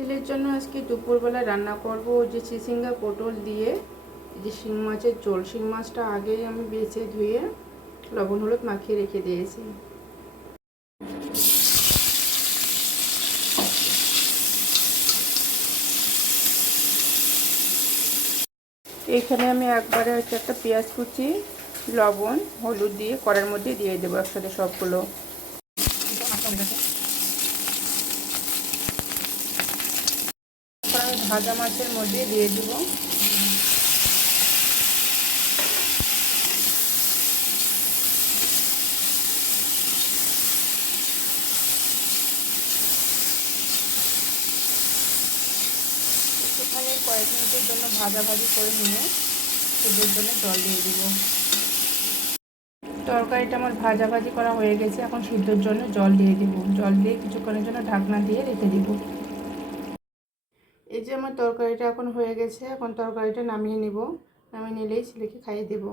ছেলের জন্য আজকে দুপুরবেলা রান্না করব যে চিচিঙ্গা পটল দিয়ে যে শিং মাছের ঝোল। শিং মাছটা আগেই আমি বেছে ধুয়ে লবণ হলুদ মাখিয়ে রেখে দিয়েছি। এইখানে আমি একবারে একটা পেঁয়াজ কুচি লবণ হলুদ দিয়ে কড়ার মধ্যে দিয়ে দেবো একসাথে সবগুলো। আমি ভাজা মাছের মধ্যে দিয়ে দেবো। এখানে কয়েক মিনিটের জন্য ভাজাভাজি করে নিয়ে সেদের জন্য জল দিয়ে দিব। তরকারিটা আমার ভাজাভাজি করা হয়ে গেছে, এখন সিদ্ধর জন্য জল দিয়ে দিব। জল দিয়ে কিছুক্ষণের জন্য ঢাকনা দিয়ে রেখে দিব। এই যে আমার তরকারিটা এখন হয়ে গেছে, এখন তরকারিটা নামিয়ে নিব। নামিয়ে নিলেই ছেলেকে খাইয়ে দেব।